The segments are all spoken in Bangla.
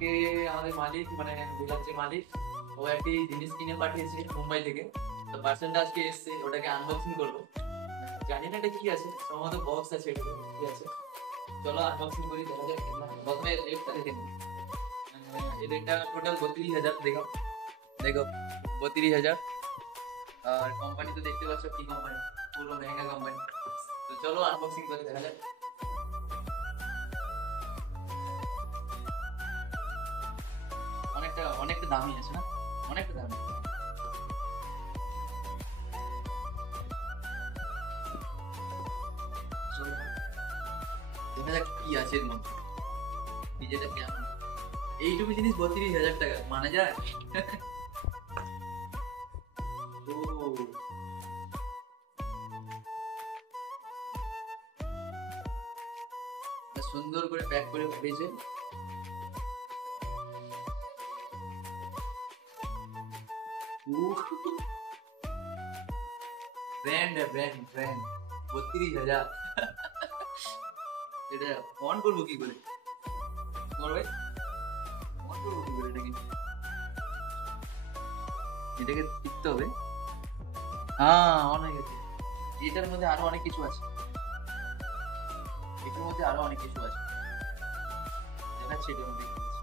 আজকে আমাদের মালিক মানে বিলাসের মালিক ও একটি জিনিস কিনে পাঠিয়েছে মুম্বাই থেকে। তো পার্সেলটা আজকে এসেছে, ওটাকে আনবক্সিং করবো। জানি না এটা কি আছে, সম্ভবত বক্স আছে। এটা কি আছে, চলো আনবক্সিং করি, দেখা যাক। প্রথমে রেটটা দেখে নিই। এই রেটটা টোটাল 32,000। দেখো দেখো, 32,000। আর কোম্পানি তো দেখতে পাচ্ছ কি কোম্পানি, পুরো মেহেঙ্গা কোম্পানি। তো চলো আনবক্সিং করে দেখা যাক। অনেকটা অনেকটা দামি আছে না, অনেকটা দামি। চলো দেখা যাক কি আছে এর মধ্যে, নিজেটা কেমন। এইটুকু জিনিস 32,000 টাকা মানা যায়? ও, সুন্দর করে প্যাক করে পাঠিয়েছে। Brand brand brand 32,000। এটা অন করবো কি করে? করবে অন করবো কি করে এটাকে? এটাকে টিপতে হবে। হ্যাঁ, অন হয়ে গেছে। এটার মধ্যে আরো অনেক কিছু আছে, এটার মধ্যে আরো অনেক কিছু আছে, দেখাচ্ছি এটার মধ্যে কি আছে।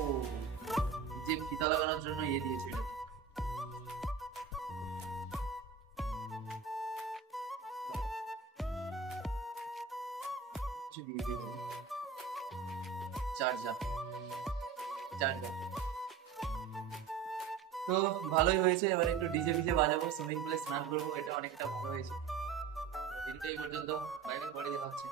ও, যে ফিতা লাগানোর জন্য ইয়ে দিয়েছে এটা। কিছু দিয়েছে চার্জার, চার্জার। তো ভালোই হয়েছে। এবার একটু ডিজে ফিজে বাজাবো, সুইমিং পুলে স্নান করবো, এটা অনেকটা ভালো হয়েছে। ভিডিওটা এই পর্যন্ত, বাইরে পরে দেখা হচ্ছে।